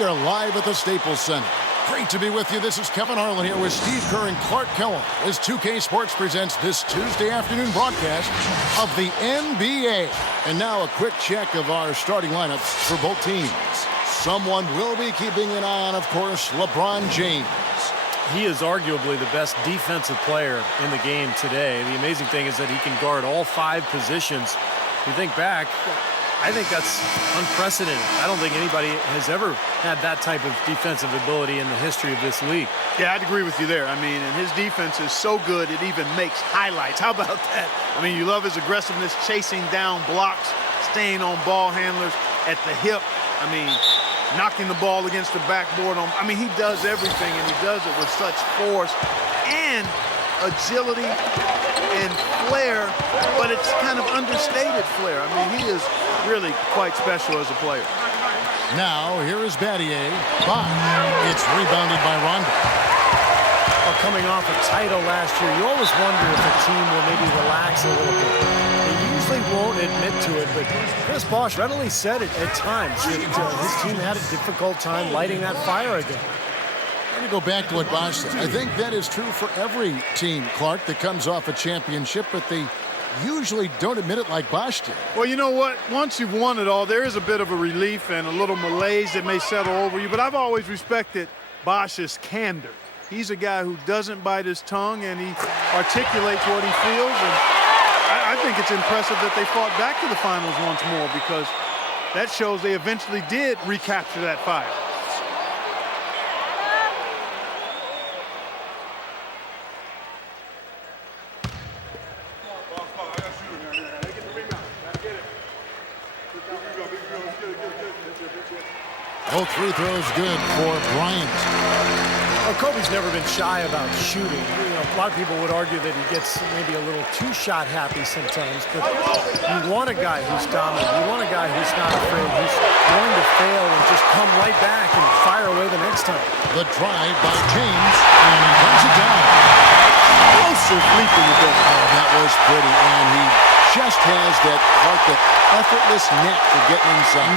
We are live at the Staples Center. Great to be with you. This is Kevin Harlan here with Steve Kerr and Clark Kellogg as 2K Sports presents this Tuesday afternoon broadcast of the NBA. And now a quick check of our starting lineups for both teams. Someone will be keeping an eye on, of course, LeBron James. He is arguably the best defensive player in the game today. The amazing thing is that he can guard all 5 positions. If you think back, I think that's unprecedented. I don't think anybody has ever had that type of defensive ability in the history of this league. Yeah, I'd agree with you there. I mean, and his defense is so good it even makes highlights. How about that? I mean, you love his aggressiveness, chasing down blocks, staying on ball handlers at the hip. I mean, knocking the ball against the backboard. I mean, he does everything, and he does it with such force and agility and flair, but it's kind of understated flair. I mean, he is really quite special as a player. Now, here is Battier. It's rebounded by Rondo. Well, coming off a title last year, you always wonder if a team will maybe relax a little bit. They usually won't admit to it, but Chris Bosh readily said it at times that his team had a difficult time lighting that fire again. I'm going to go back to what Bosh said. I think that is true for every team, Clark, that comes off a championship, but they usually don't admit it like Bosh did. Well, you know what? Once you've won it all, there is a bit of a relief and a little malaise that may settle over you, but I've always respected Bosh's candor. He's a guy who doesn't bite his tongue, and he articulates what he feels, and I think it's impressive that they fought back to the finals once more, because that shows they eventually did recapture that fire. Both free throws good for Bryant. Well, Kobe's never been shy about shooting. You know, a lot of people would argue that he gets maybe a little too shot happy sometimes, but you want a guy who's dominant. You want a guy who's not afraid, who's going to fail and just come right back and fire away the next time. The drive by James, and he runs it down. Explosive leap in the building. Oh, that was pretty, and he just has that effortless knack for getting inside.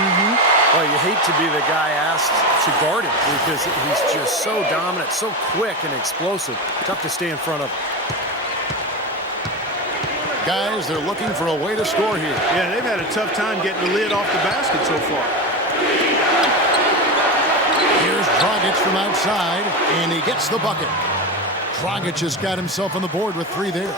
Well, you hate to be the guy asked to guard him because he's just so dominant, so quick and explosive. Tough to stay in front of him. Guys, they're looking for a way to score here. Yeah, they've had a tough time getting the lid off the basket so far. Here's Dragic from outside, and he gets the bucket. Dragic has got himself on the board with 3 there.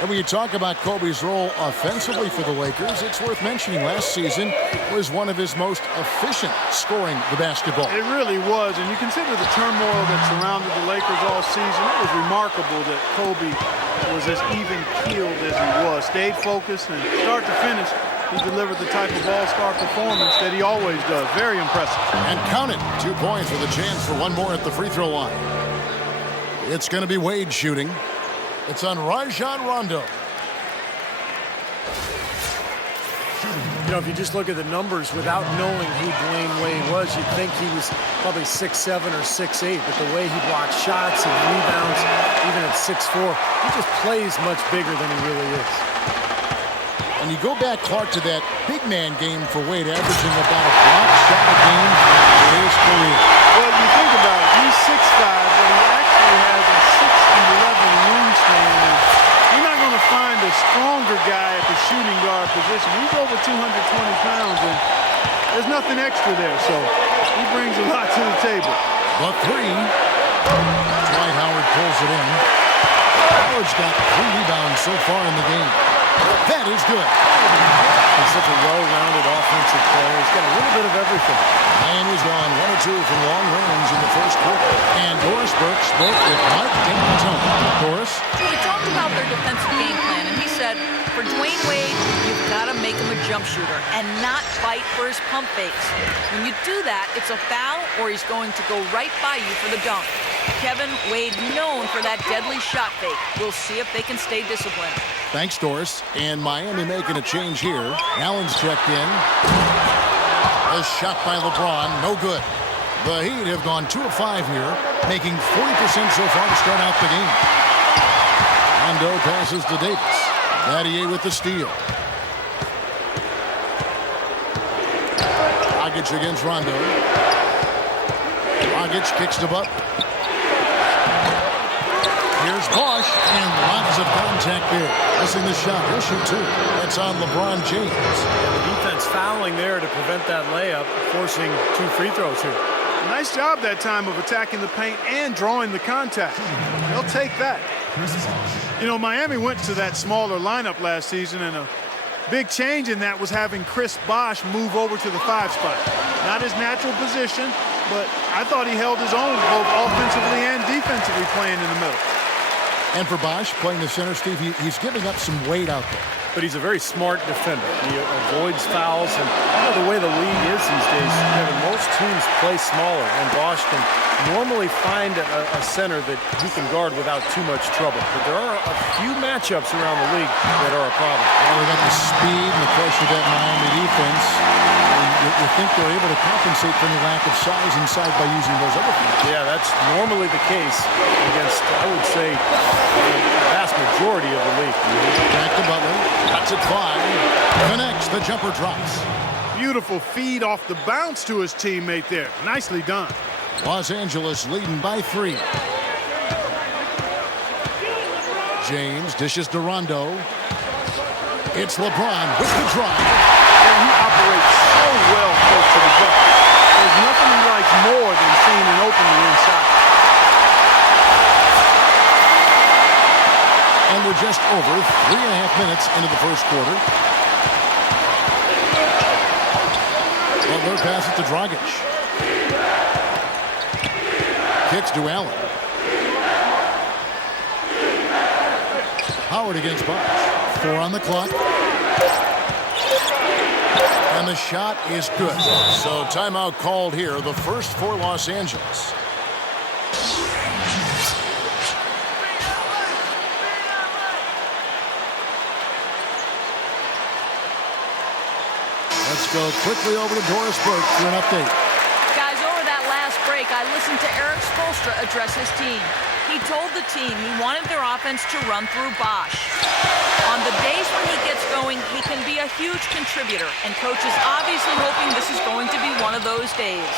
And when you talk about Kobe's role offensively for the Lakers, it's worth mentioning last season was one of his most efficient scoring the basketball. It really was, and you consider the turmoil that surrounded the Lakers all season. It was remarkable that Kobe was as even-keeled as he was. Stayed focused, and start to finish, he delivered the type of all-star performance that he always does. Very impressive. And count it, 2 points with a chance for one more at the free throw line. It's going to be Wade shooting. It's on Rajon Rondo. You know, if you just look at the numbers without knowing who Dwayne Wade was, you'd think he was probably 6'7" or 6'8", but the way he blocks shots and rebounds, even at 6'4", he just plays much bigger than he really is. And you go back, Clark, to that big man game for Wade, averaging about a block shot a game in his career. Well, you think about it, he's 6'5", but he actually has a 6'11" wingspan. And you're not going to find a stronger guy at the shooting guard position. He's over 220 pounds, and there's nothing extra there, so he brings a lot to the table. The 3. Dwight Howard pulls it in. Howard's got 3 rebounds so far in the game. That is good. He's such a well-rounded offensive player. He's got a little bit of everything. And he's gone 1 or 2 from long range in the first quarter. And Doris Burke spoke with Mark D'Antoni. Doris? We talked about their defensive game plan, and he said, for Dwayne Wade, you've got to make him a jump shooter and not fight for his pump fakes. When you do that, it's a foul or he's going to go right by you for the dunk. Kevin, Wade known for that deadly shot fake. We'll see if they can stay disciplined. Thanks, Doris. And Miami making a change here. Allen's checked in. A shot by LeBron, no good. The Heat have gone 2 of 5 here, making 40% so far to start out the game. Rondo passes to Davis. Battier with the steal. Dragic against Rondo. Dragic kicks to Butler. Here's Bosch, and lots of contact there. Missing the shot. He'll shoot two. That's on LeBron James. The defense fouling there to prevent that layup, forcing 2 free throws here. Nice job that time of attacking the paint and drawing the contact. They'll take that. You know, Miami went to that smaller lineup last season, and a big change in that was having Chris Bosh move over to the 5 spot. Not his natural position, but I thought he held his own both offensively and defensively playing in the middle. And for Bosch, playing the center, Steve, he's giving up some weight out there. But he's a very smart defender. He avoids fouls, and the way the league is these days, Kevin, most teams play smaller, and Bosch can normally find a center that he can guard without too much trouble. But there are a few matchups around the league that are a problem. Well, they got the speed and the pressure of that Miami defense. You think they're able to compensate from the lack of size inside by using those other things. Yeah, that's normally the case against, I would say, the vast majority of the league. Back to Butler. Cuts it 5. Connects. The jumper drops. Beautiful feed off the bounce to his teammate there. Nicely done. Los Angeles leading by 3. James dishes to Rondo. It's LeBron with the drive. And he operates so well close to the bucket. There's nothing he likes more than seeing an opening inside. And we're just over 3.5 minutes into the first quarter. Butler passes to Dragic. Kicks to Allen. Howard against Bosch. 4 on the clock. And the shot is good. So timeout called here, the first for Los Angeles. Let's go quickly over to Doris Burke for an update. Guys, over that last break, I listened to Eric Spoelstra address his team. He told the team he wanted their offense to run through Bosch. On the days when he gets going, he can be a huge contributor, and Coach is obviously hoping this is going to be one of those days.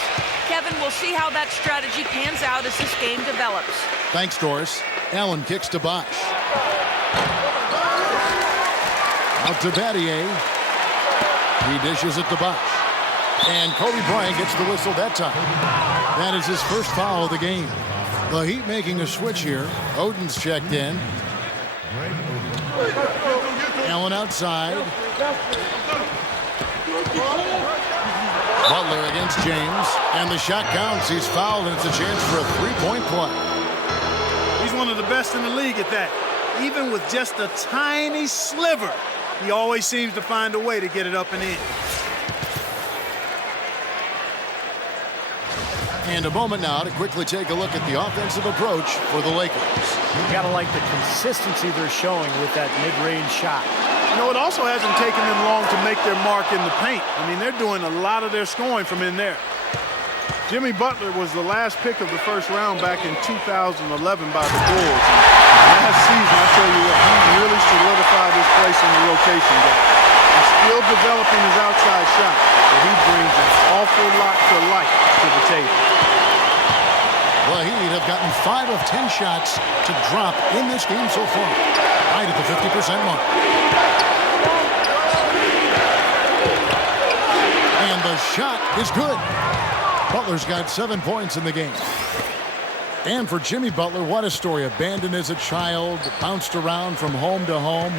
Kevin, we'll see how that strategy pans out as this game develops. Thanks, Doris. Allen kicks to Bosch. Out to Battier. He dishes it to Bosch. And Kobe Bryant gets the whistle that time. That is his first foul of the game. The Heat making a switch here. Oden's checked in. Allen outside. Butler against James. And the shot counts. He's fouled, and it's a chance for a 3-point play. He's one of the best in the league at that. Even with just a tiny sliver, he always seems to find a way to get it up and in. And a moment now to quickly take a look at the offensive approach for the Lakers. You gotta like the consistency they're showing with that mid-range shot. You know, it also hasn't taken them long to make their mark in the paint. I mean, they're doing a lot of their scoring from in there. Jimmy Butler was the last pick of the first round back in 2011 by the Bulls. And last season, I tell you what, he really solidified his place in the rotation game. He's still developing his outside shot, but he brings an awful lot to life to the table. The Heat have gotten 5 of 10 shots to drop in this game so far, right at the 50% mark. And the shot is good. Butler's got 7 points in the game. And for Jimmy Butler, what a story. Abandoned as a child, bounced around from home to home.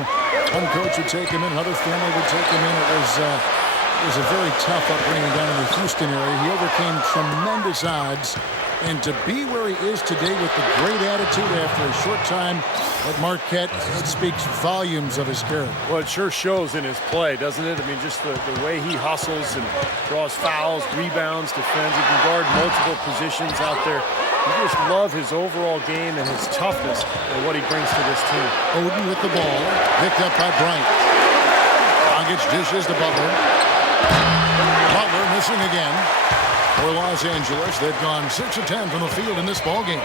One coach would take him in, another family would take him in. It was a very tough upbringing down in the Houston area. He overcame tremendous odds. And to be where he is today with the great attitude after a short time at Marquette, it speaks volumes of his character. Well, it sure shows in his play, doesn't it? I mean, just the way he hustles and draws fouls, rebounds, defends. He can guard multiple positions out there. You just love his overall game and his toughness and what he brings to this team. Oden with the ball, picked up by Bryant. Dragic dishes to Butler. Butler missing again. For Los Angeles, they've gone 6 of 10 from the field in this ballgame.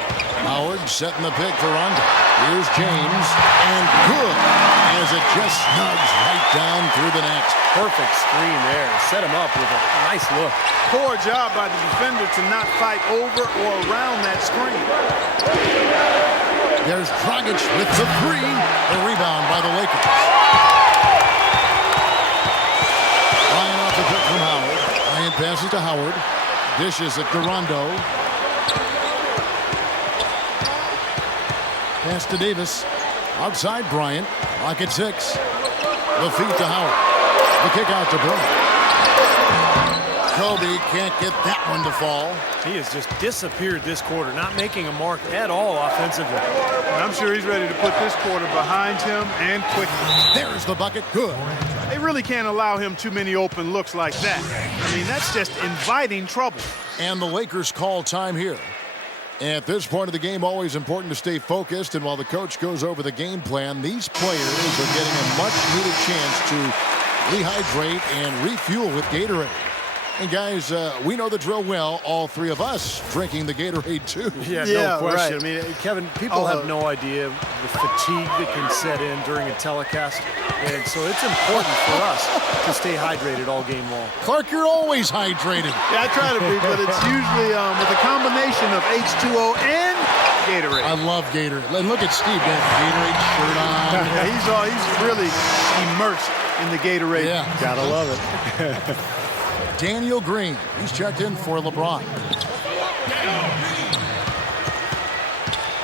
Howard setting the pick for Rondo. Here's James, and good, as it just snugs right down through the net. Perfect screen there. Set him up with a nice look. Poor job by the defender to not fight over or around that screen. There's Dragic with the 3. The rebound by the Lakers. Ryan off the pick from Howard. Ryan passes to Howard. Dishes it to Rondo. Pass to Davis. Outside Bryant. Rocket 6. The feed to Howard. The kick out to Bryant. Kobe can't get that one to fall. He has just disappeared this quarter, not making a mark at all offensively. And I'm sure he's ready to put this quarter behind him and quickly. There's the bucket. Good. They really can't allow him too many open looks like that. I mean, that's just inviting trouble. And the Lakers call time here. At this point of the game, always important to stay focused. And while the coach goes over the game plan, these players are getting a much-needed chance to rehydrate and refuel with Gatorade. And guys, we know the drill well, all 3 of us drinking the Gatorade too. Yeah, no question. Right. I mean, Kevin, people have no idea the fatigue that can set in during a telecast. And so it's important for us to stay hydrated all game long. Clark, you're always hydrated. Yeah, I try to be, but it's usually with a combination of H2O and Gatorade. I love Gatorade. And look at Steve, that Gatorade shirt on. Yeah, he's really immersed in the Gatorade. Yeah. Gotta love it. Daniel Green, he's checked in for LeBron.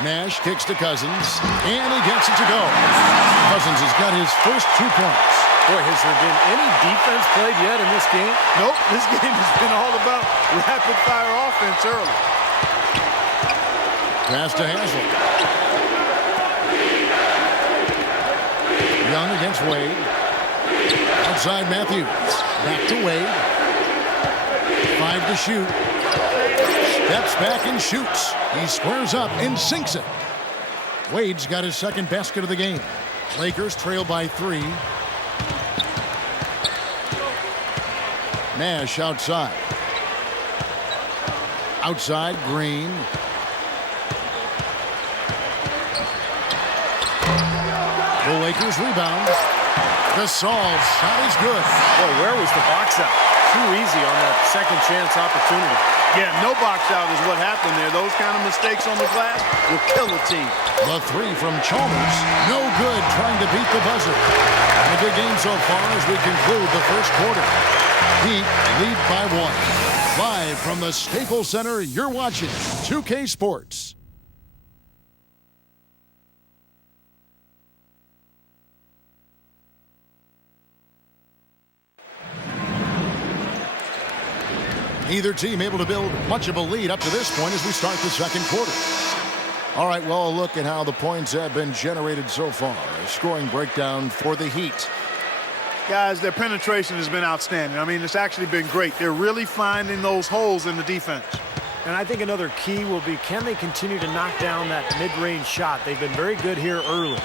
Nash kicks to Cousins, and he gets it to go. Cousins has got his first 2 points. Boy, has there been any defense played yet in this game? Nope, this game has been all about rapid-fire offense early. Pass to Haslem. Young against Wade. Outside Matthews. Back to Wade. 5 to shoot. Steps back and shoots. He squares up and sinks it. Wade's got his second basket of the game. Lakers trail by 3. Nash outside. Outside Green. The Lakers rebound. Gasol's shot is good. Boy, where was the box out? Too easy on that second chance opportunity. Yeah, no box out is what happened there. Those kind of mistakes on the glass will kill a team. The 3 from Chalmers. No good trying to beat the buzzer. A good game so far as we conclude the first quarter. Heat lead by 1. Live from the Staples Center, you're watching 2K Sports. Neither team able to build much of a lead up to this point as we start the second quarter. All right, well, a look at how the points have been generated so far. A scoring breakdown for the Heat. Guys, their penetration has been outstanding. I mean, it's actually been great. They're really finding those holes in the defense. And I think another key will be, can they continue to knock down that mid-range shot? They've been very good here early.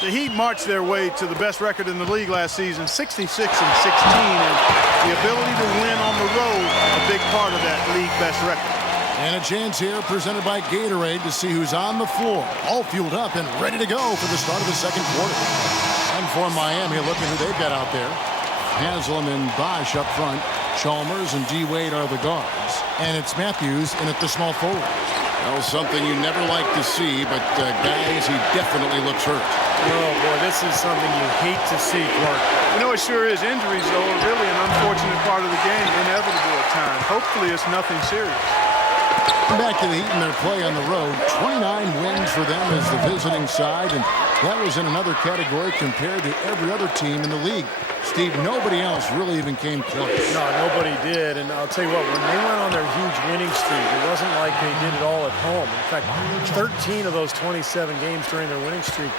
The Heat marched their way to the best record in the league last season, 66-16, and the ability to win on the road, a big part of that league best record. And a chance here presented by Gatorade to see who's on the floor, all fueled up and ready to go for the start of the second quarter. And for Miami, look at who they've got out there. Haslem and Bosch up front. Chalmers and D. Wade are the guards. And it's Matthews in at the small forward. Well, something you never like to see, but guys, he definitely looks hurt. Oh, boy, this is something you hate to see, Clark. You know, it sure is. Injuries, though, are really an unfortunate part of the game, inevitable at times. Hopefully it's nothing serious. Back to the Heat in their play on the road. 29 wins for them as the visiting side, and that was in another category compared to every other team in the league. Steve, nobody else really even came close. No, nobody did, and I'll tell you what, when they went on their huge winning streak, it wasn't like they did it all at home. In fact, 13 of those 27 games during their winning streak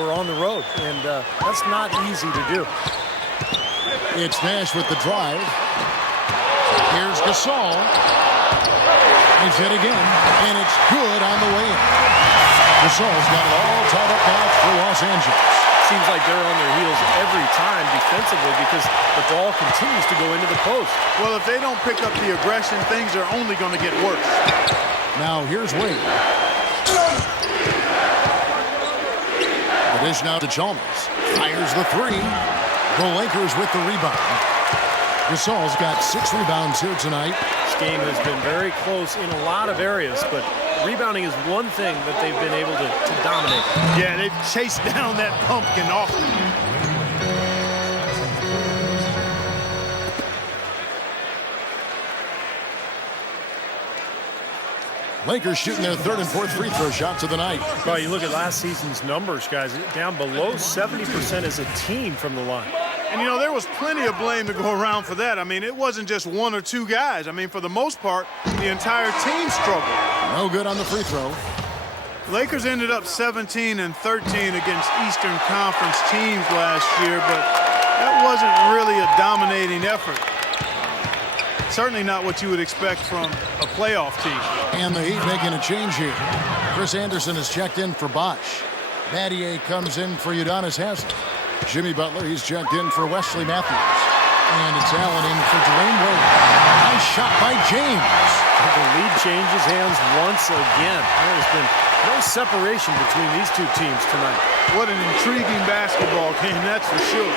were on the road, and that's not easy to do. It's Nash with the drive. Here's Gasol. He's hit again, and it's good on the way in. Gasol's got it all tied up now for Los Angeles. Seems like they're on their heels every time defensively because the ball continues to go into the post. Well, if they don't pick up the aggression, things are only going to get worse. Now here's Wade. The dish now to Chalmers. Fires the three. The Lakers with the rebound. Gasol's got 6 rebounds here tonight. This game has been very close in a lot of areas, but rebounding is one thing that they've been able to dominate. Yeah, they've chased down that pumpkin often. Lakers shooting their 3rd and 4th free throw shots of the night. Well, you look at last season's numbers, guys, down below 70% as a team from the line. And, you know, there was plenty of blame to go around for that. I mean, it wasn't just 1 or 2 guys. I mean, for the most part, the entire team struggled. No good on the free throw. Lakers ended up 17 and 13 against Eastern Conference teams last year, but that wasn't really a dominating effort. Certainly not what you would expect from a playoff team. And the Heat making a change here. Chris Anderson has checked in for Bosch. Battier comes in for Udonis Haslem. Jimmy Butler, he's checked in for Wesley Matthews. And it's Allen in for Dwayne Wade. Nice shot by James. The lead changes hands once again. There has been no separation between these two teams tonight. What an intriguing basketball game, that's for sure.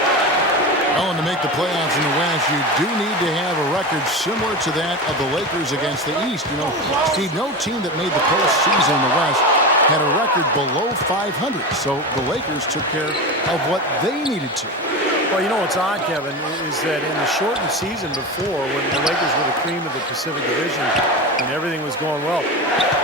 Well, and to make the playoffs in the West, you do need to have a record similar to that of the Lakers against the East. You know, Steve, no team that made the postseason in the West had a record below 500. So the Lakers took care of what they needed to. Well, you know what's odd, Kevin, is that in the shortened season before, when the Lakers were the cream of the Pacific Division and everything was going well,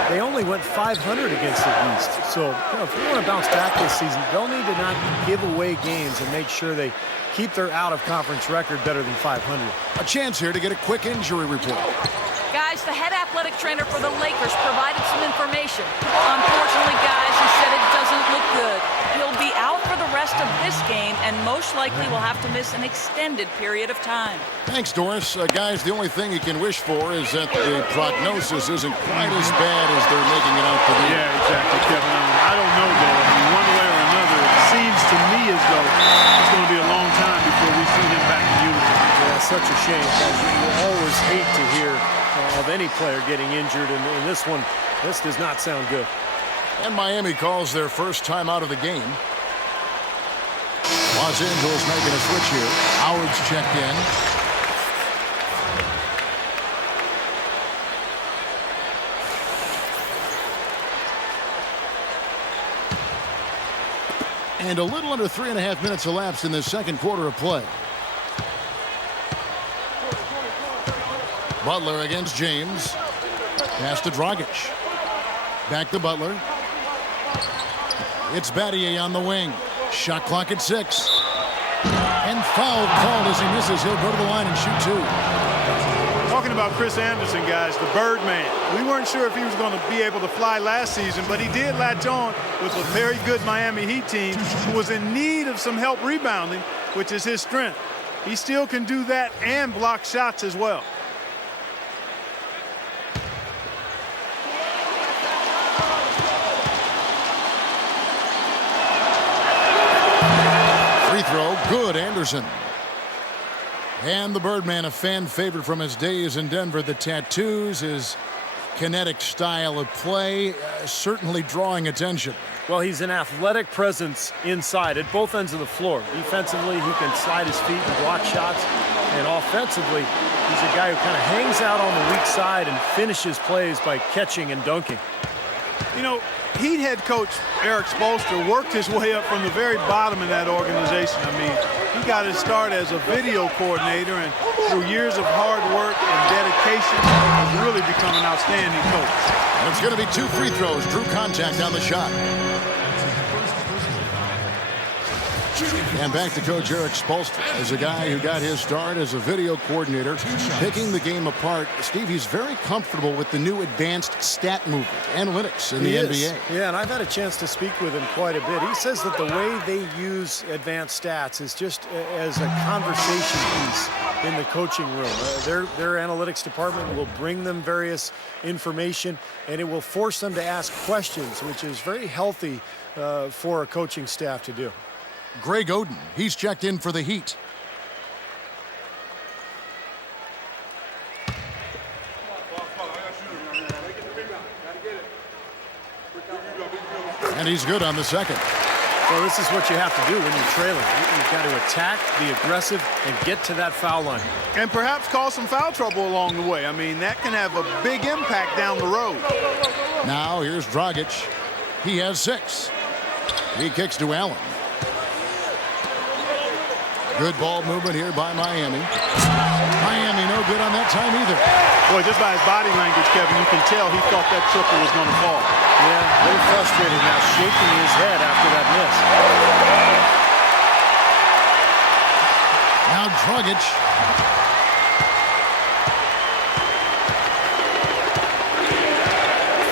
they only went 500 against the East. So, you know, if they want to bounce back this season, they'll need to not give away games and make sure they keep their out-of-conference record better than 500. A chance here to get a quick injury report. Guys, the head athletic trainer for the Lakers provided some information. Unfortunately, guys, he said it doesn't look good. He'll be out for the rest of this game and most likely will have to miss an extended period of time. Thanks, Doris. Guys, the only thing you can wish for is that the prognosis isn't quite as bad as they're making it out to be. Yeah, exactly, Kevin. I don't know, though. I mean, one way or another, it seems to me as though it's going to be a long time before we see him back in uniform. Yeah, such a shame. You always hate to hear of any player getting injured, and in this one, this does not sound good. And Miami calls their first time out of the game. Los Angeles making a switch here. Howard's checked in. And a little under 3.5 minutes elapsed in the second quarter of play. Butler against James. Pass to Dragic. Back to Butler. It's Battier on the wing. Shot clock at 6. And foul called as he misses. He'll go to the line and shoot 2. Talking about Chris Anderson, guys, the Birdman. We weren't sure if he was going to be able to fly last season, but he did latch on with a very good Miami Heat team who was in need of some help rebounding, which is his strength. He still can do that and block shots as well. Free throw, good, Anderson. And the Birdman, a fan favorite from his days in Denver. The tattoos, his kinetic style of play, certainly drawing attention. Well, he's an athletic presence inside at both ends of the floor. Defensively, he can slide his feet and block shots. And offensively, he's a guy who kind of hangs out on the weak side and finishes plays by catching and dunking. You know, Heat head coach Eric Spoelstra worked his way up from the very bottom in that organization. I mean, he got his start as a video coordinator, and through years of hard work and dedication, has really become an outstanding coach. And it's going to be 2 free throws. Drew contact on the shot. And back to Coach Eric Spoelstra as a guy who got his start as a video coordinator, picking the game apart. Steve, he's very comfortable with the new advanced stat movement, analytics in the NBA. Yeah, and I've had a chance to speak with him quite a bit. He says that the way they use advanced stats is just as a conversation piece in the coaching room. Their analytics department will bring them various information, and it will force them to ask questions, which is very healthy for a coaching staff to do. Greg Oden, he's checked in for the Heat. And he's good on the second. Well, this is what you have to do when you're trailing. You've got to attack, be aggressive, and get to that foul line. And perhaps cause some foul trouble along the way. I mean, that can have a big impact down the road. Now here's Dragic. He has 6. He kicks to Allen. Good ball movement here by Miami. Miami no good on that time either. Boy, just by his body language, Kevin, you can tell he thought that triple was going to fall. Yeah, very frustrated now, shaking his head after that miss. Now Dragic.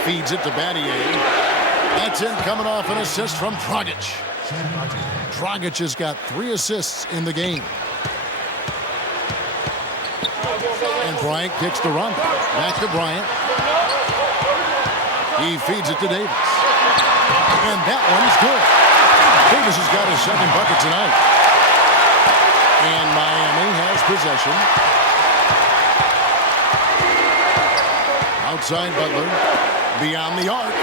Feeds it to Battier. That's in, coming off an assist from Dragic. Dragic has got 3 assists in the game. And Bryant kicks to Rondo. Back to Bryant. He feeds it to Davis. And that one's good. Davis has got his 2nd bucket tonight. And Miami has possession. Outside Butler. Beyond the arc.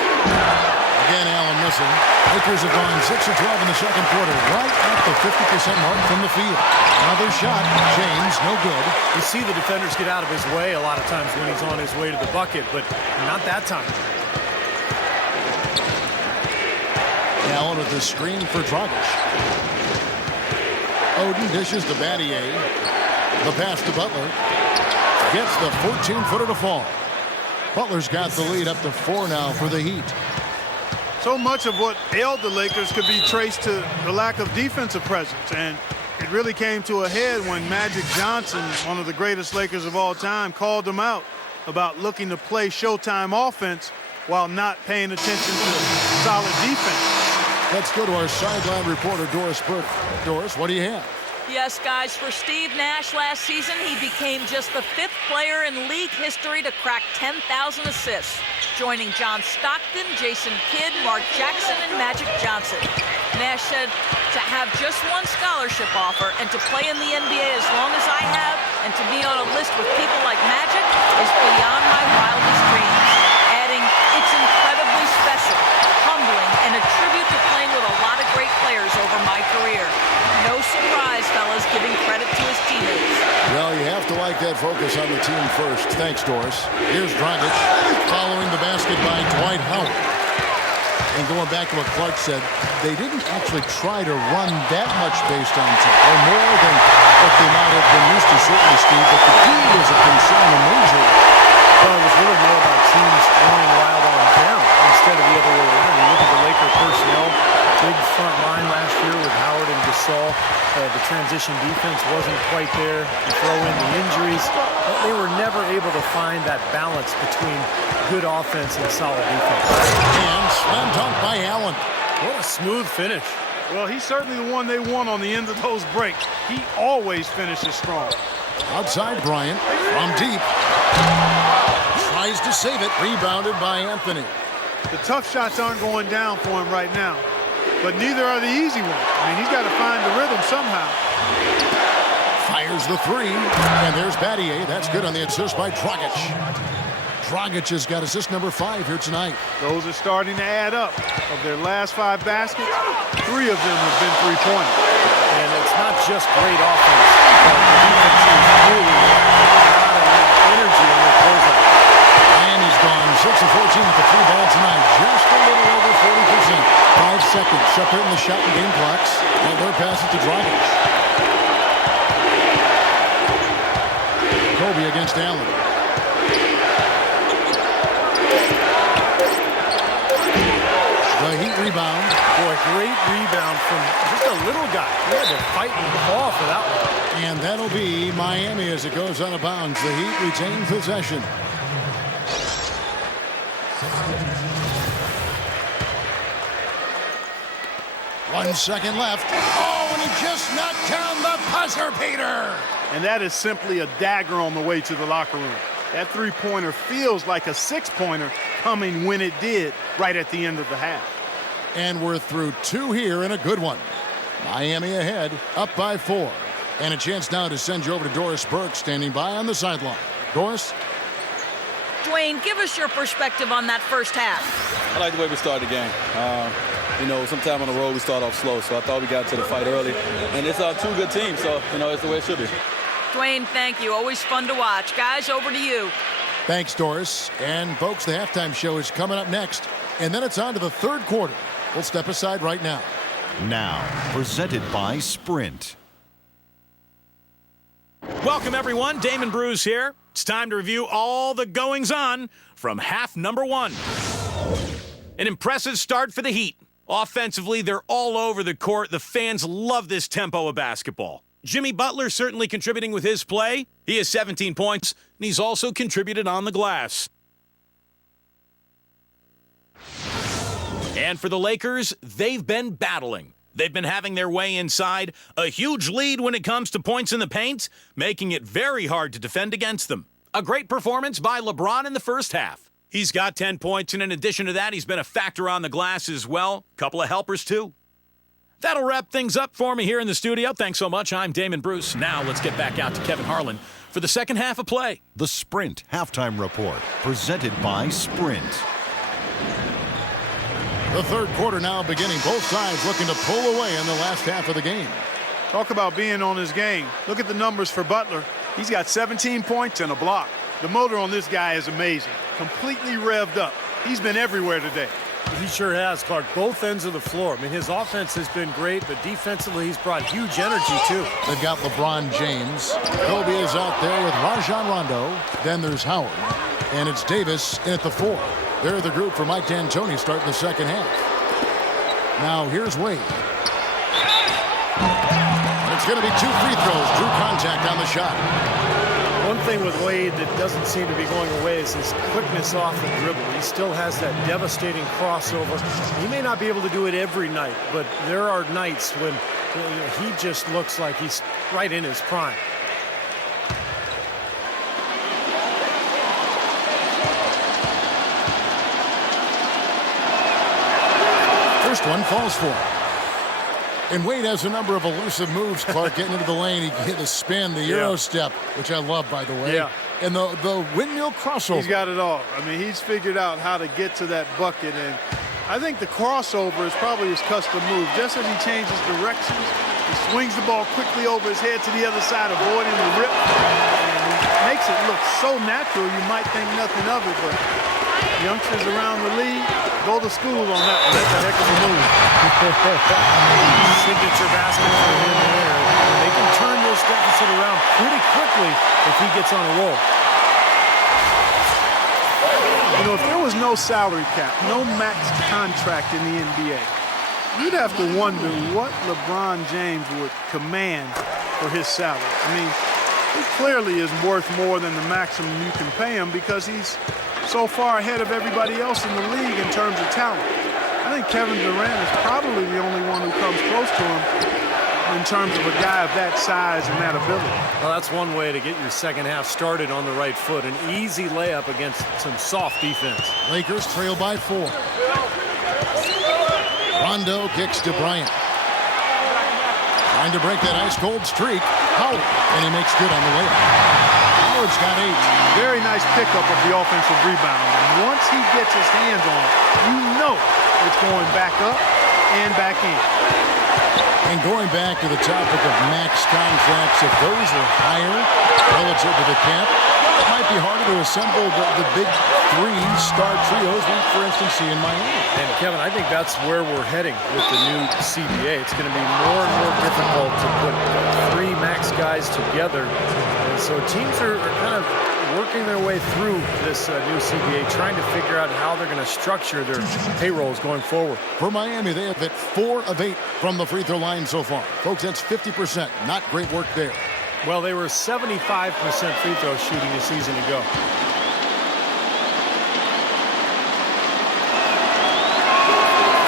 Again, Allen missing. Lakers have gone 6 of 12 in the second quarter, right at the 50% mark from the field. Another shot, James, no good. You see the defenders get out of his way a lot of times when he's on his way to the bucket, but not that time. Allen with the screen for Dragic. Oden dishes to Battier. The pass to Butler. Gets the 14-footer to fall. Butler's got the lead up to 4 now for the Heat. So much of what ailed the Lakers could be traced to the lack of defensive presence. And it really came to a head when Magic Johnson, one of the greatest Lakers of all time, called them out about looking to play Showtime offense while not paying attention to solid defense. Let's go to our sideline reporter, Doris Burke. Doris, what do you have? Yes, guys, for Steve Nash last season, he became just the 5th player in league history to crack 10,000 assists, joining John Stockton, Jason Kidd, Mark Jackson, and Magic Johnson. Nash said to have just 1 scholarship offer and to play in the NBA as long as I have and to be on a list with people like Magic is beyond my wildest dreams, adding, it's incredibly special, humbling, and a tribute to playing with a lot of great players over my career. No surprise, fellas, giving credit to his teammates. Well, you have to like that focus on the team first. Thanks, Doris. Here's Dragic following the basket by Dwight Howard. And going back to what Clark said, they didn't actually try to run that much based on time, or more than what they might have been used to, certainly, Steve, but the D was a concern, a major. Well, it was really more about teams running wild on them instead of the other way around. You look at the Laker personnel, big front line last year with Howard and Gasol. The transition defense wasn't quite there. You throw in the injuries. They were never able to find that balance between good offense and solid defense. And slam dunk by Allen. What a smooth finish. Well, he's certainly the one they want on the end of those breaks. He always finishes strong. Outside Bryant from deep. Tries to save it. Rebounded by Anthony. The tough shots aren't going down for him right now, but neither are the easy ones. I mean, he's got to find the rhythm somehow. Fires the 3, and there's Battier. That's good on the assist by Dragic. Dragic has got assist number 5 here tonight. Those are starting to add up. Of their last 5 baskets, 3 of them have been three-pointers. And it's not just great offense, but the defense is really not enough energy in their closeout. Miami's gone 6 of 14 with the 3 ball tonight, just a little over 40%. 5 seconds separating the shot and game clocks, and they're passing to Dragic. Kobe against Allen. The Heat rebound. Boy, great rebound from just a little guy. He had to fight and claw for that one. And that'll be Miami as it goes out of bounds. The Heat retain possession. One second left. Oh, and he just knocked down the buzzer beater. and that is simply a dagger on the way to the locker room. That three-pointer feels like a six-pointer coming when it did right at the end of the half. And we're through 2 here and a good one. Miami ahead, up by 4. And a chance now to send you over to Doris Burke, standing by on the sideline. Doris? Dwayne, give us your perspective on that first half. I like the way we started the game. Sometime on the road we start off slow, so I thought we got to the fight early. And it's 2 good teams, so, it's the way it should be. Dwayne, thank you. Always fun to watch. Guys, over to you. Thanks, Doris. And, folks, the halftime show is coming up next. And then it's on to the third quarter. We'll step aside right now. Now, presented by Sprint. Welcome, everyone. Damon Bruce here. It's time to review all the goings-on from half number 1. An impressive start for the Heat. Offensively, they're all over the court. The fans love this tempo of basketball. Jimmy Butler certainly contributing with his play. He has 17 points, and he's also contributed on the glass. And for the Lakers, they've been battling. They've been having their way inside. A huge lead when it comes to points in the paint, making it very hard to defend against them. A great performance by LeBron in the first half. He's got 10 points, and in addition to that, he's been a factor on the glass as well. Couple of helpers, too. That'll wrap things up for me here in the studio. Thanks so much. I'm Damon Bruce. Now let's get back out to Kevin Harlan for the second half of play. The Sprint Halftime Report, presented by Sprint. The third quarter now beginning. Both sides looking to pull away in the last half of the game. Talk about being on his game. Look at the numbers for Butler. He's got 17 points and a block. The motor on this guy is amazing. Completely revved up. He's been everywhere today. He sure has, Clark. Both ends of the floor. I mean, his offense has been great, but defensively he's brought huge energy, too. They've got LeBron James. Kobe is out there with Rajon Rondo. Then there's Howard. And it's Davis in at the 4. They're the group for Mike D'Antoni starting the second half. Now here's Wade. It's going to be 2 free throws. Drew contact on the shot. One thing with Wade that doesn't seem to be going away is his quickness off the dribble. He still has that devastating crossover. He may not be able to do it every night, but there are nights when he just looks like he's right in his prime. First one falls for him. And Wade has a number of elusive moves, Clark, getting into the lane. He hit the spin, the Euro step, which I love, by the way. Yeah. And the windmill crossover. He's got it all. I mean, he's figured out how to get to that bucket. And I think the crossover is probably his custom move. Just as he changes directions, he swings the ball quickly over his head to the other side, avoiding the rip. And he makes it look so natural, you might think nothing of it. But youngsters around the league, go to school on that one. That's a heck of a move. Signature basket for him there. They can turn this deficit around pretty quickly if he gets on a roll. If there was no salary cap, no max contract in the NBA, you'd have to wonder what LeBron James would command for his salary. I mean, he clearly is worth more than the maximum you can pay him because he's so far ahead of everybody else in the league in terms of talent. I think Kevin Durant is probably the only one who comes close to him in terms of a guy of that size and that ability. Well, that's one way to get your second half started on the right foot. An easy layup against some soft defense. Lakers trail by 4. Rondo kicks to Bryant. Trying to break that ice-cold streak. Howard, and he makes good on the layup. Howard's got 8. Very nice pickup of the offensive rebound. And once he gets his hands on it, you know it's going back up and back in. And going back to the topic of max contracts, if those were higher relative to the cap, it might be harder to assemble the big 3-star trios we, for instance, see in Miami. And, Kevin, I think that's where we're heading with the new CBA. It's going to be more and more difficult to put 3 max guys together. And so teams are kind of working their way through this new CBA, trying to figure out how they're going to structure their payrolls going forward. For Miami, they have hit 4 of 8 from the free throw line so far. Folks, that's 50%. Not great work there. Well, they were 75% free throw shooting a season ago.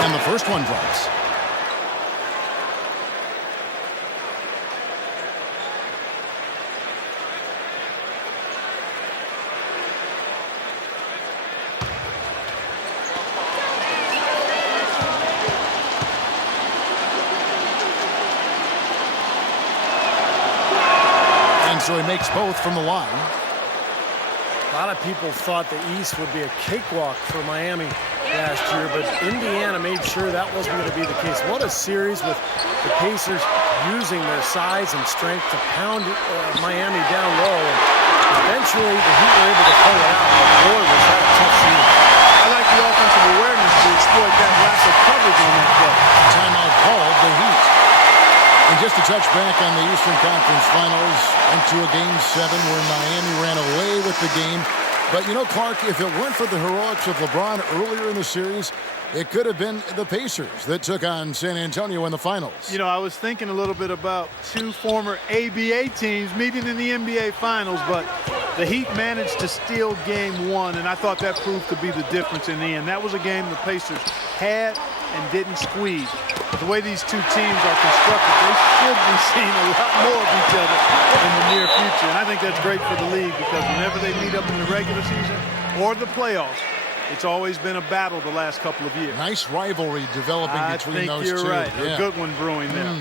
And the first one drops. so he makes both from the line. A lot of people thought the East would be a cakewalk for Miami last year, but Indiana made sure that wasn't going to be the case. What a series with the Pacers using their size and strength to pound Miami down low. And eventually, the Heat were able to pull it out. But boy, was that a tough series. I like the offensive awareness to exploit that lack of coverage on that play. Timeout called the Heat. And just to touch back on the Eastern Conference Finals, into a Game 7 where Miami ran away with the game. But, you know, Clark, if it weren't for the heroics of LeBron earlier in the series, it could have been the Pacers that took on San Antonio in the finals. You know, I was thinking a little bit about two former ABA teams meeting in the NBA Finals, but the Heat managed to steal Game 1, and I thought that proved to be the difference in the end. That was a game the Pacers had and didn't squeeze. But the way these two teams are constructed, they should be seeing a lot more of each other in the near future. And I think that's great for the league because whenever they meet up in the regular season or the playoffs, it's always been a battle the last couple of years. Nice rivalry developing between those two. I think you're right. Yeah. A good one brewing there.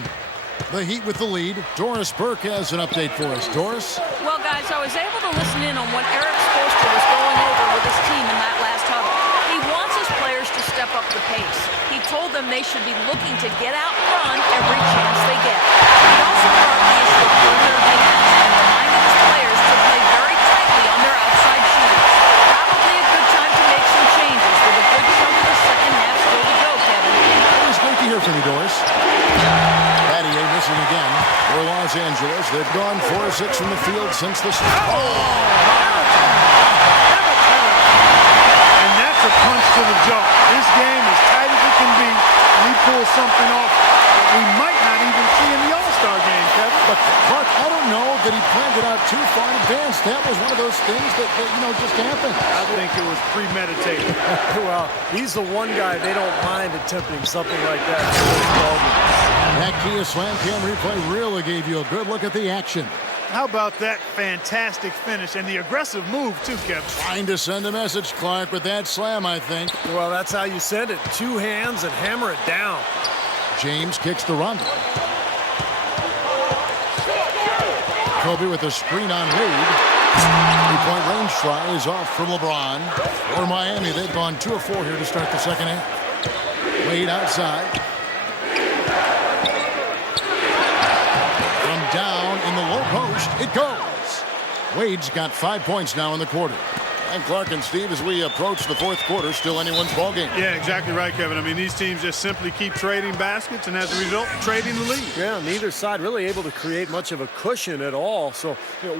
The Heat with the lead. Doris Burke has an update for us. Doris? Well, guys, I was able to listen in on what Eric Spoelstra was going over with his team in that last huddle. He wants his players to step up the pace. He told them they should be looking to get out front every chance they get. He also brought the issue of perimeter defense and reminded his players to play very tightly on their outside shooters. Probably a good time to make some changes with a good chunk of the second half still to go, Kevin. Always great to hear from you, Doris. Battier missing again for Los Angeles. They've gone 4 of 6 from the field since the start. And that's a punch to the jaw. This game as tight as it can be, and he pulls something off that we might not even see in the All-Star game, Kevin. But, Clark, I don't know that he planned it out too far in advance. That was one of those things that just happened. I think it was premeditated. Well, he's the one guy they don't mind attempting something like that. That Kia Slam Cam replay really gave you a good look at the action. How about that fantastic finish and the aggressive move, too, Kevin? Trying to send a message, Clark, with that slam, I think. Well, that's how you send it. 2 hands and hammer it down. James kicks the run. Kobe with a screen on Wade. 3-point range try is off from LeBron. For Miami, they've gone 2 of 4 here to start the second half. Wade outside. From down in the low post, it goes. Wade's got 5 points now in the quarter. And Clark and Steve, as we approach the fourth quarter, still anyone's ballgame. Yeah, exactly right, Kevin. I mean, these teams just simply keep trading baskets, and as a result, trading the lead. Yeah, neither side really able to create much of a cushion at all. So,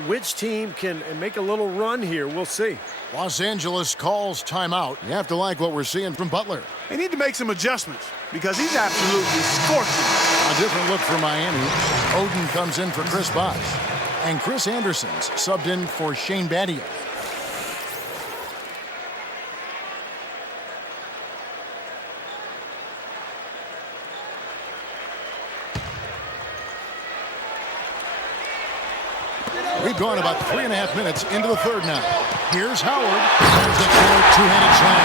which team can make a little run here? We'll see. Los Angeles calls timeout. You have to like what we're seeing from Butler. They need to make some adjustments because he's absolutely scorching. A different look for Miami. Oden comes in for Chris Bosh. And Chris Anderson's subbed in for Shane Battier. We've gone about 3.5 minutes into the third now. Here's Howard. There's the short two-handed slam.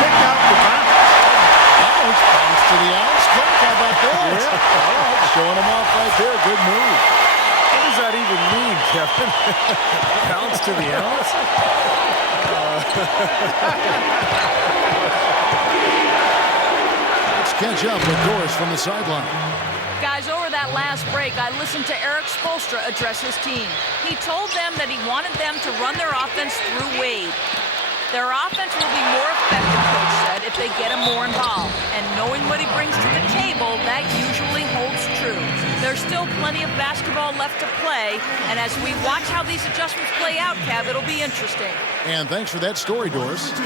Check out the bounce. Bounce to the ounce. Clark, how about that? Yeah. All right, showing him off right there. Good move. What does that even mean, Kevin? Bounce to the ounce? Let's catch up with Doris from the sideline. Guys, over that last break, I listened to Eric Spoelstra address his team. He told them that he wanted them to run their offense through Wade. Their offense will be more effective, Coach said, if they get him more involved. And knowing what he brings to the table, that usually holds true. There's still plenty of basketball left to play, and as we watch how these adjustments play out, Kev, it'll be interesting. And thanks for that story, Doris.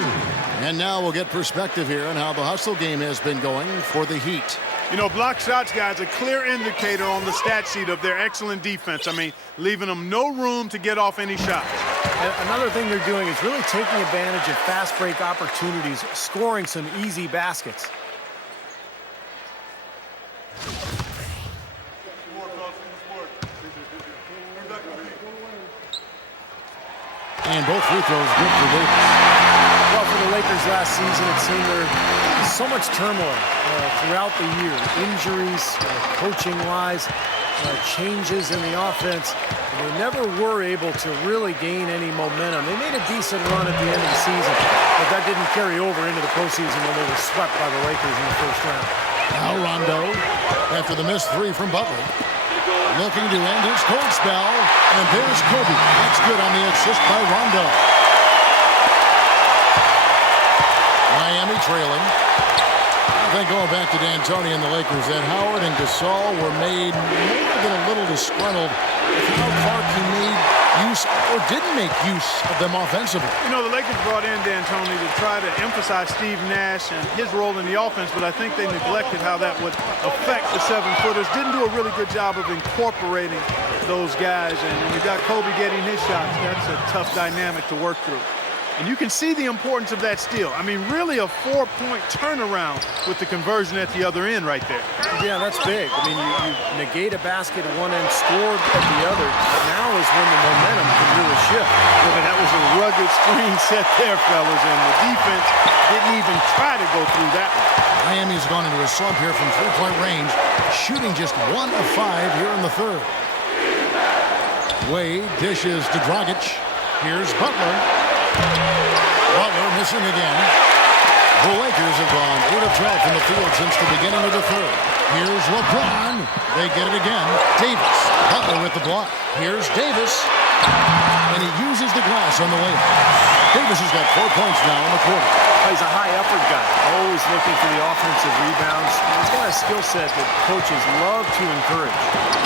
And now we'll get perspective here on how the hustle game has been going for the Heat. You know, block shots, guys, a clear indicator on the stat sheet of their excellent defense. I mean, leaving them no room to get off any shots. And another thing they're doing is really taking advantage of fast break opportunities, scoring some easy baskets. And both free throws good for Lakers. Well, for the Lakers last season, it seemed there was so much turmoil throughout the year. Injuries, coaching-wise. changes in the offense. And they never were able to really gain any momentum. They made a decent run at the end of the season, but that didn't carry over into the postseason when they were swept by the Lakers in the first round. Now Rondo, after the missed three from Butler, looking to end his cold spell, and there's Kobe. That's good on the assist by Rondo. Miami trailing. I think going back to D'Antoni and the Lakers, that Howard and Gasol were made more than a little disgruntled with how Clark he made use or didn't make use of them offensively. You know, the Lakers brought in D'Antoni to try to emphasize Steve Nash and his role in the offense, but I think they neglected how that would affect the seven-footers. Didn't do a really good job of incorporating those guys, and when you got Kobe getting his shots, that's a tough dynamic to work through. And you can see the importance of that steal. I mean, really a 4-point turnaround with the conversion at the other end right there. Yeah, that's big. I mean, you negate a basket at one end, scored at the other. Now is when the momentum can really shift. Yeah, but that was a rugged screen set there, fellas, and the defense didn't even try to go through that one. Miami's gone into a slump here from three-point range, shooting just 1 of 5 here in the third. Wade dishes to Dragic. Here's Butler. Butler missing again. The Lakers have gone 8 of 12 from the field since the beginning of the third. Here's LeBron. They get it again. Davis. Butler with the block. Here's Davis. And he uses the glass on the layup. Davis has got 4 points now in the quarter. He's a high-effort guy, always looking for the offensive rebounds. He's got a skill set that coaches love to encourage.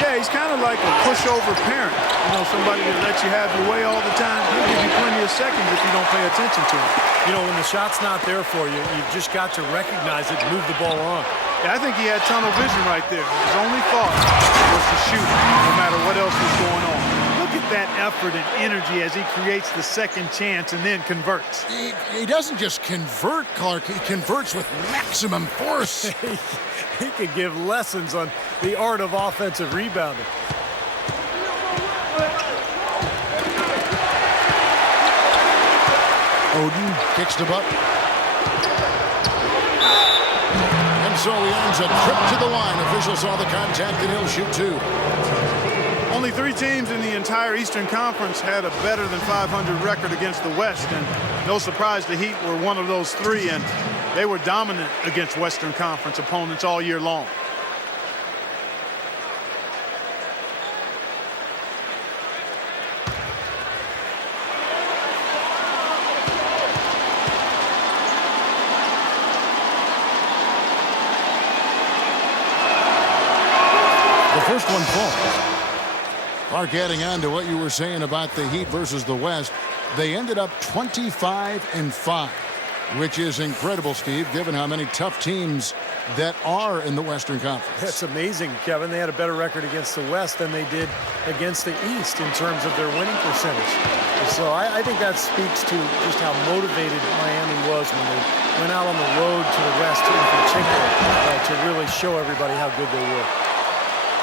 Yeah, he's kind of like a pushover parent. You know, somebody that lets you have your way all the time. He'll give you plenty of seconds if you don't pay attention to him. You know, when the shot's not there for you, you've just got to recognize it and move the ball on. Yeah, I think he had tunnel vision right there. His only thought was to shoot, no matter what else was going on. Look at that effort and energy as he creates the second chance and then converts. He doesn't just convert, Clark. He converts with maximum force. He could give lessons on the art of offensive rebounding. Oden kicks to Butler. And so he earns a trip to the line. Official saw the contact and he'll shoot 2. Only 3 teams in the entire Eastern Conference had a better than 500 record against the West, and no surprise the Heat were one of those 3, and they were dominant against Western Conference opponents all year long. The first one falls. Clark, adding on to what you were saying about the Heat versus the West, they ended up 25-5, which is incredible, Steve, given how many tough teams that are in the Western Conference. That's amazing, Kevin. They had a better record against the West than they did against the East in terms of their winning percentage. So I think that speaks to just how motivated Miami was when they went out on the road to the West in particular to really show everybody how good they were.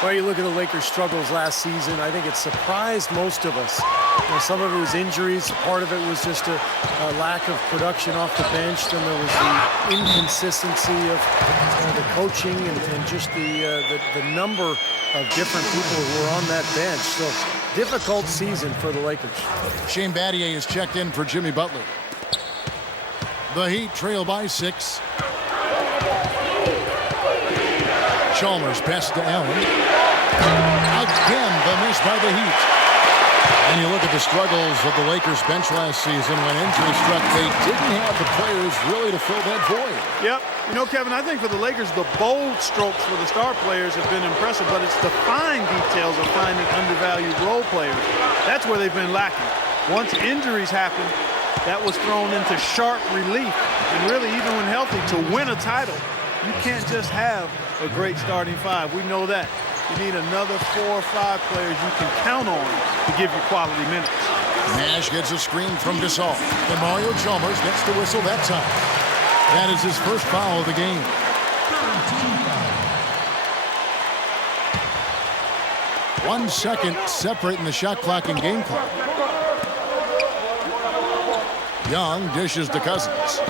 Well, you look at the Lakers' struggles last season, I think it surprised most of us. You know, some of it was injuries. Part of it was just a lack of production off the bench. Then there was the inconsistency of the coaching and just the number of different people who were on that bench. So, difficult season for the Lakers. Shane Battier is checked in for Jimmy Butler. The Heat trail by 6. Chalmers passes to Allen. Again, the miss by the Heat. And you look at the struggles of the Lakers bench last season when injury struck. They didn't have the players really to fill that void. Yep. You know, Kevin, I think for the Lakers, the bold strokes for the star players have been impressive, but it's the fine details of finding undervalued role players. That's where they've been lacking. Once injuries happen, that was thrown into sharp relief. And really, even when healthy, to win a title, you can't just have a great starting 5. We know that. You need another 4 or 5 players you can count on to give you quality minutes. Nash gets a screen from Gasol. And Mario Chalmers gets the whistle that time. That is his first foul of the game. One second separating the shot clock and game clock. Young dishes to Cousins.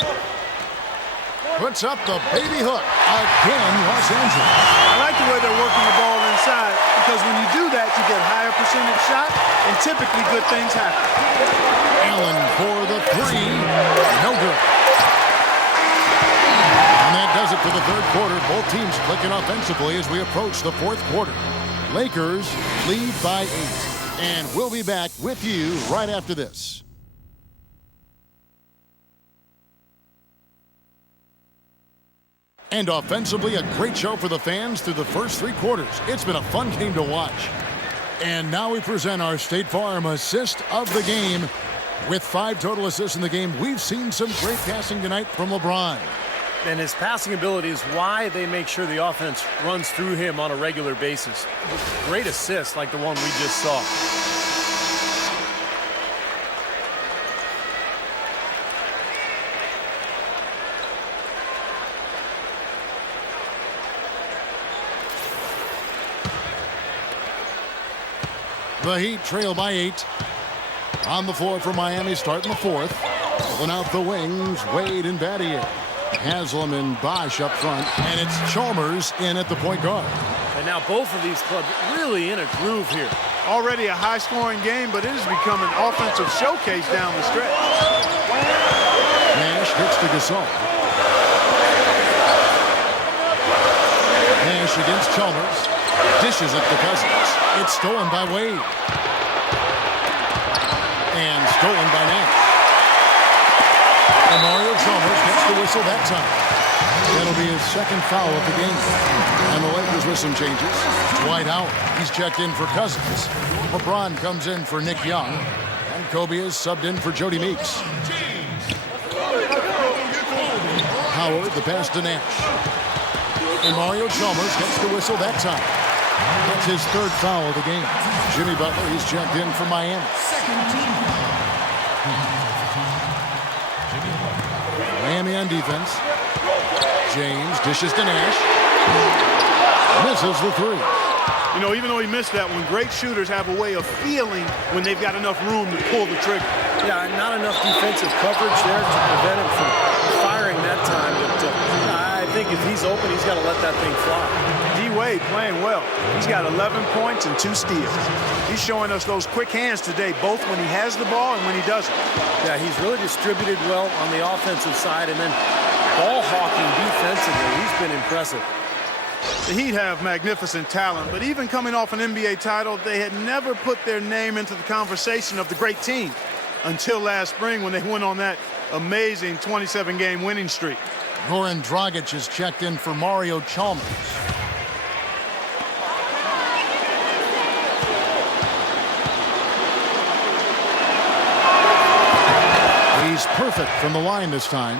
Puts up the baby hook. Again, Los Angeles. I like the way they're working the ball inside because when you do that, you get higher percentage shot, and typically good things happen. Allen for the three. No good. And that does it for the third quarter. Both teams clicking offensively as we approach the fourth quarter. Lakers lead by 8. And we'll be back with you right after this. And offensively, a great show for the fans through the first 3 quarters. It's been a fun game to watch. And now we present our State Farm assist of the game. With 5 total assists in the game, we've seen some great passing tonight from LeBron. And his passing ability is why they make sure the offense runs through him on a regular basis. Great assists like the one we just saw. The Heat trail by 8. On the floor for Miami, starting the fourth. Pulling out the wings, Wade and Battier. Haslam and Bosch up front, and it's Chalmers in at the point guard. And now both of these clubs really in a groove here. Already a high-scoring game, but it has become an offensive showcase down the stretch. Nash hits to Gasol. Nash against Chalmers. Dishes it to Cousins. It's stolen by Wade. And stolen by Nash. And Mario Chalmers gets the whistle that time. That'll be his second foul of the game. And the Lakers with some changes. Dwight Howard, he's checked in for Cousins. LeBron comes in for Nick Young. And Kobe is subbed in for Jody Meeks. Howard, the pass to Nash. And Mario Chalmers gets the whistle that time. That's his third foul of the game. Jimmy Butler, he's checked in for Miami. Miami on defense. James dishes to Nash. Misses the three. You know, even though he missed that one, great shooters have a way of feeling when they've got enough room to pull the trigger. Yeah, not enough defensive coverage there to prevent him from firing that time. But I think if he's open, he's got to let that thing fly. D-Wade playing well. He's got 11 points and 2 steals. He's showing us those quick hands today, both when he has the ball and when he doesn't. Yeah, he's really distributed well on the offensive side, and then ball hawking defensively, he's been impressive. The Heat have magnificent talent, but even coming off an NBA title, they had never put their name into the conversation of the great team until last spring when they went on that amazing 27-game winning streak. Goran Dragic is checked in for Mario Chalmers. He's perfect from the line this time.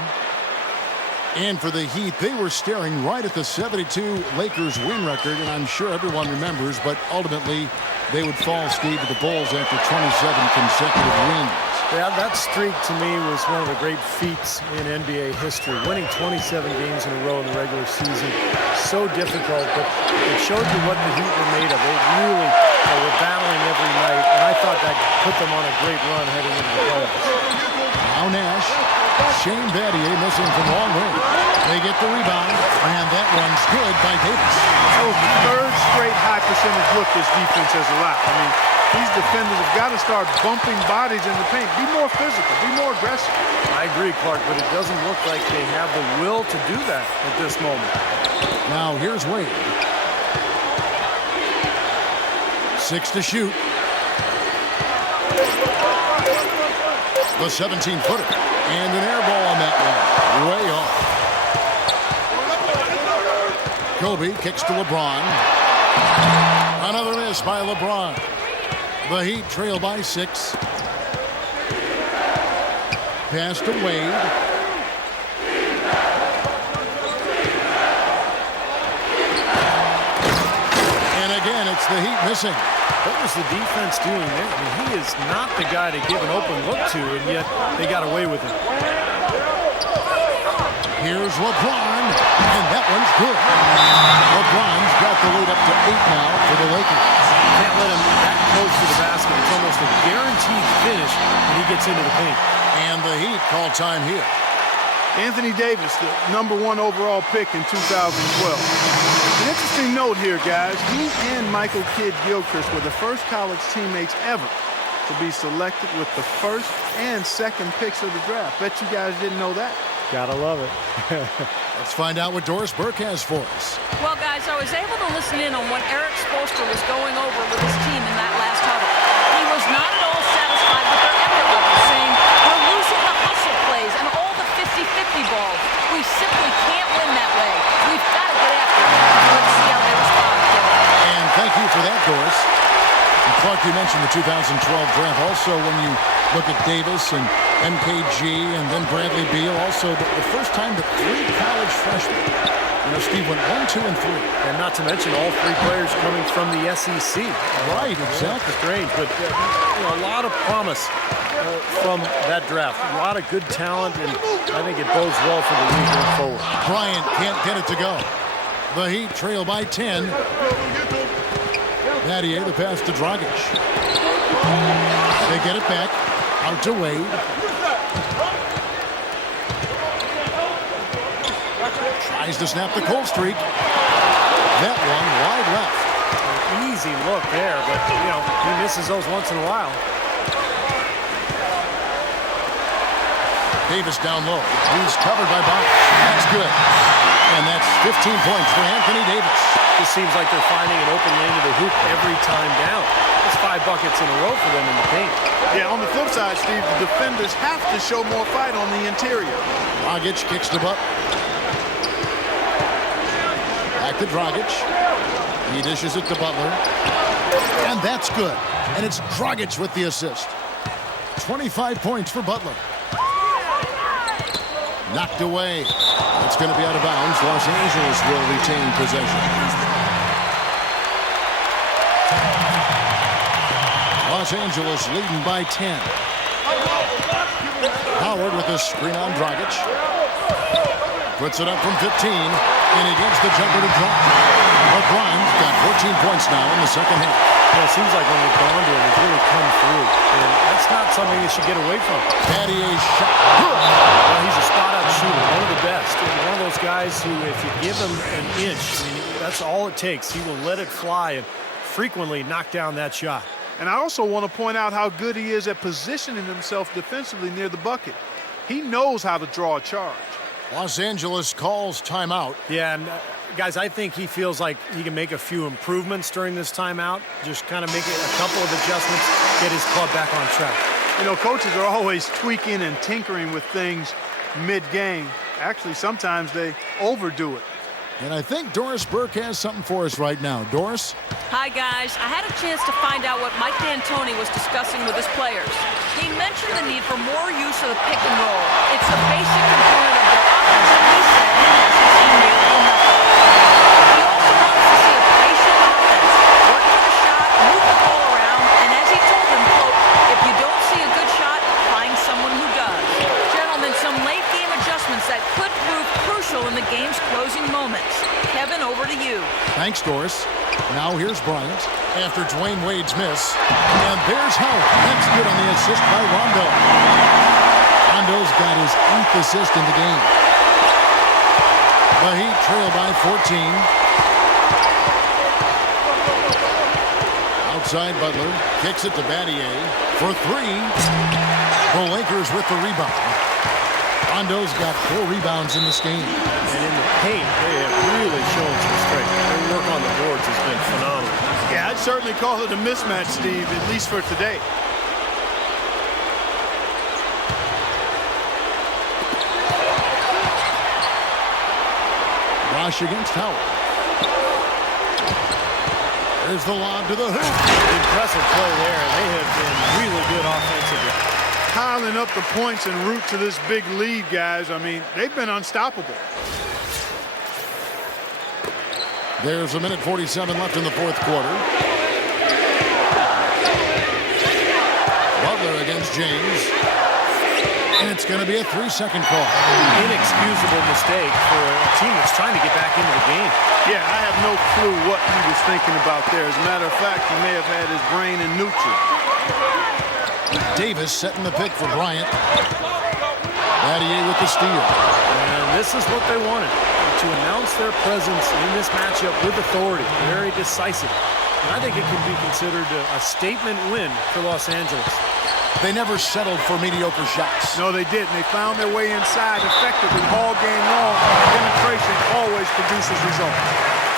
And for the Heat, they were staring right at the 72 Lakers win record, and I'm sure everyone remembers, but ultimately they would fall, Steve, to the Bulls after 27 consecutive wins. Yeah, that streak to me was one of the great feats in NBA history. Winning 27 games in a row in the regular season, so difficult, but it showed you what the Heat were made of. They really were battling every night, and I thought that put them on a great run heading into the playoffs. Now Nash. Shane Battier missing from long range. They get the rebound, and that one's good by Davis. That was the third straight high percentage look this defense has allowed. I mean, these defenders have got to start bumping bodies in the paint. Be more physical, be more aggressive. I agree, Clark, but it doesn't look like they have the will to do that at this moment. Now here's Wade. 6 to shoot. The 17-footer. And an air ball on that one. Way off. Kobe kicks to LeBron. Another miss by LeBron. The Heat trail by 6. Pass to Wade. And again, it's the Heat missing. What was the defense doing there? I mean, he is not the guy to give an open look to, and yet they got away with it. Here's LeBron, and that one's good. LeBron's got the lead up to 8 now for the Lakers. Can't let him that close to the basket. It's almost a guaranteed finish when he gets into the paint. And the Heat call time here. Anthony Davis, the #1 overall pick in 2012. An interesting note here, guys. He and Michael Kidd-Gilchrist were the first college teammates ever to be selected with the first and second picks of the draft. Bet you guys didn't know that. Gotta love it. Let's find out what Doris Burke has for us. Well, guys, I was able to listen in on what Eric Spoelstra was going over with his team in that last huddle. He was not at all satisfied with their effort level, saying, we're losing the hustle plays and all the 50-50 balls. We simply can't win that way. We've got to get after it. Let's see how they respond, Kevin. And thank you for that, Doris. And Clark, you mentioned the 2012 draft. Also, when you look at Davis and MKG and then Bradley Beal, also the first time that 3 college freshmen, Steve, went 1, 2, and 3. And not to mention all 3 players coming from the SEC. Right, exactly. Strange, but a lot of promise from that draft. A lot of good talent, and I think it bodes well for the league going forward. Bryant can't get it to go. The Heat trail by 10. Battier, the pass to Dragic. They get it back. Out to Wade. Tries to snap the cold streak. That one wide left. Easy look there, but, he misses those once in a while. Davis down low. He's covered by Bobby. That's good. And that's 15 points for Anthony Davis. Just seems like they're finding an open lane to the hoop every time down. It's 5 buckets in a row for them in the paint. Yeah, on the flip side, Steve, the defenders have to show more fight on the interior. Dragic kicks the butt. Back to Dragic. He dishes it to Butler. And that's good. And it's Dragic with the assist. 25 points for Butler. Knocked away. It's going to be out of bounds. Los Angeles will retain possession. Los Angeles leading by 10. Howard with a screen on Dragic. Puts it up from 15. And he gets the jumper to drop. LeBron's got 14 points now in the second half. It seems like when they've gone to him, it's really come through. And that's not something you should get away from. Battier's shot. Well, he's a spot-out shooter, one of the best. And one of those guys who, if you give him an inch, that's all it takes. He will let it fly and frequently knock down that shot. And I also want to point out how good he is at positioning himself defensively near the bucket. He knows how to draw a charge. Los Angeles calls timeout. Yeah, and guys, I think he feels like he can make a few improvements during this timeout. Just kind of make a couple of adjustments, get his club back on track. Coaches are always tweaking and tinkering with things mid-game. Actually, sometimes they overdo it. And I think Doris Burke has something for us right now. Doris? Hi, guys. I had a chance to find out what Mike D'Antoni was discussing with his players. He mentioned the need for more use of the pick and roll. It's a basic component of their offense, and he said he hasn't seen nearly enough of it. He also wants to see a patient offense, work for the shot, move the ball around, and as he told them, quote, if you don't see a good shot, find someone who does. Gentlemen, some late-game adjustments that could prove crucial in the game's closing moments. Kevin, over to you. Thanks, Doris. Now here's Bryant after Dwayne Wade's miss. And there's Howard. That's good on the assist by Rondo. Rondo's got his 8th assist in the game. The Heat trail by 14. Outside Butler. Kicks it to Battier for 3. The Lakers with the rebound. Rondo's got 4 rebounds in this game. And in the paint, they have really shown some strength. Their work on the boards has been phenomenal. Yeah, I'd certainly call it a mismatch, Steve, at least for today. Rush against Howard. There's the lob to the hoop. Impressive play there. They have been really good offensively. Piling up the points en route to this big lead, guys. I mean, they've been unstoppable. There's a minute 47 left in the fourth quarter. Butler against James. And it's going to be a 3-second call. Inexcusable mistake for a team that's trying to get back into the game. Yeah, I have no clue what he was thinking about there. As a matter of fact, he may have had his brain in neutral. Davis setting the pick for Bryant. Battier with the steal. This is what they wanted, to announce their presence in this matchup with authority. Very decisive. And I think it can be considered a statement win for Los Angeles. They never settled for mediocre shots. No, they didn't. They found their way inside effectively all game long. Penetration always produces results.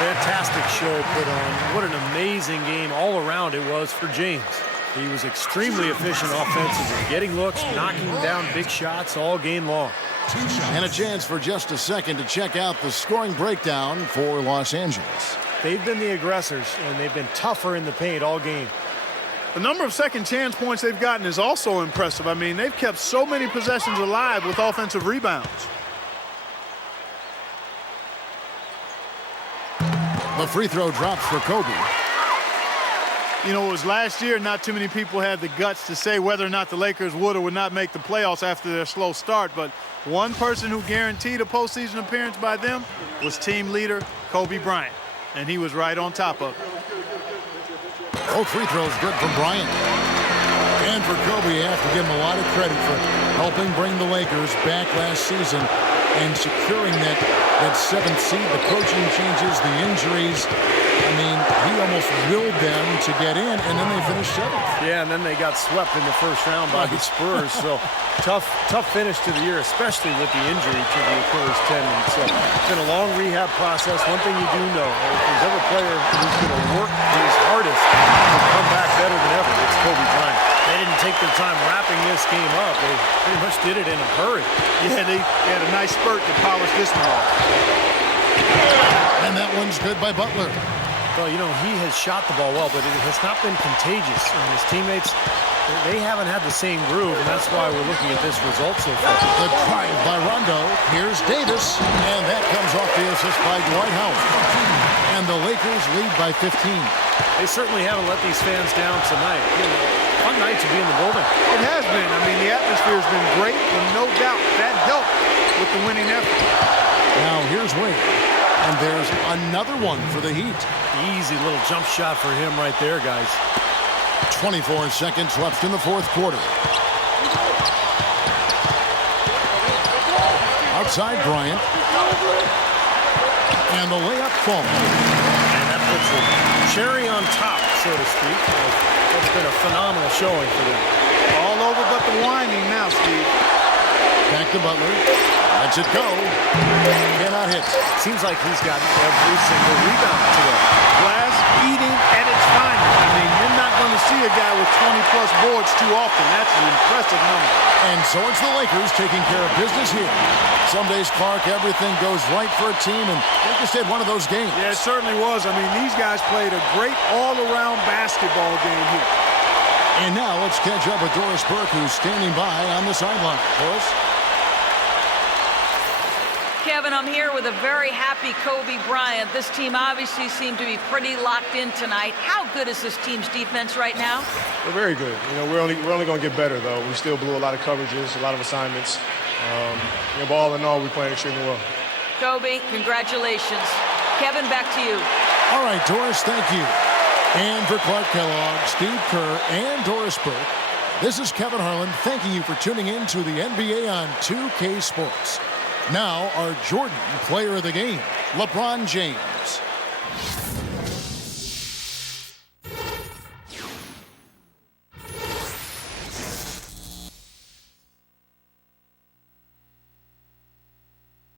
Fantastic show put on. What an amazing game all around it was for James. He was extremely efficient offensively, getting looks, knocking down big shots all game long. And a chance for just a second to check out the scoring breakdown for Los Angeles. They've been the aggressors, and they've been tougher in the paint all game. The number of second chance points they've gotten is also impressive. I mean, they've kept so many possessions alive with offensive rebounds. The free throw drops for Kobe. You know, it was last year, not too many people had the guts to say whether or not the Lakers would or would not make the playoffs after their slow start. But one person who guaranteed a postseason appearance by them was team leader Kobe Bryant. And he was right on top of it. Both free throws good from Bryant. And for Kobe, you have to give him a lot of credit for helping bring the Lakers back last season and securing that 7th seed. The coaching changes, the injuries. I mean, he almost willed them to get in, and then they finished 7th. Yeah, and then they got swept in the first round by the Spurs. So tough finish to the year, especially with the injury to the Achilles tendon. So it's been a long rehab process. One thing you do know, if there's ever a player who's going to work his hardest to come back better than ever, it's Kobe Bryant. They didn't take their time wrapping this game up. They pretty much did it in a hurry. Yeah, they had a nice spurt to polish this one off. And that one's good by Butler. Well, you know, he has shot the ball well, but it has not been contagious. And his teammates, they haven't had the same groove, and that's why we're looking at this result so far. The drive by Rondo. Here's Davis, and that comes off the assist by Dwight Howard. And the Lakers lead by 15. They certainly haven't let these fans down tonight. You know, fun night to be in the building. It has been. I mean, the atmosphere has been great, and no doubt that helped with the winning effort. Now here's Wade. And there's another one for the Heat. Easy little jump shot for him right there, guys. 24 seconds left in the fourth quarter. Outside Bryant. And the layup falls. And that puts a cherry on top, so to speak. That's been a phenomenal showing for them. All over but the whining now, Steve. Back to Butler. Lets it go. Cannot hit. Seems like he's gotten every single rebound today. Glass eating at its finest. I mean, you're not going to see a guy with 20-plus boards too often. That's an impressive number. And so it's the Lakers taking care of business here. Some days, Clark, everything goes right for a team, and they just had one of those games. Yeah, it certainly was. I mean, these guys played a great all-around basketball game here. And now let's catch up with Doris Burke, who's standing by on the sideline. Doris? Kevin, I'm here with a very happy Kobe Bryant. This team obviously seemed to be pretty locked in tonight. How good is this team's defense right now? We're very good. You know, we're only going to get better, though. We still blew a lot of coverages, a lot of assignments. You know, all in all, we're playing extremely well. Kobe, congratulations. Kevin, back to you. All right, Doris, thank you. And for Clark Kellogg, Steve Kerr, and Doris Burke, this is Kevin Harlan thanking you for tuning in to the NBA on 2K Sports. Now, our Jordan player of the game, LeBron James.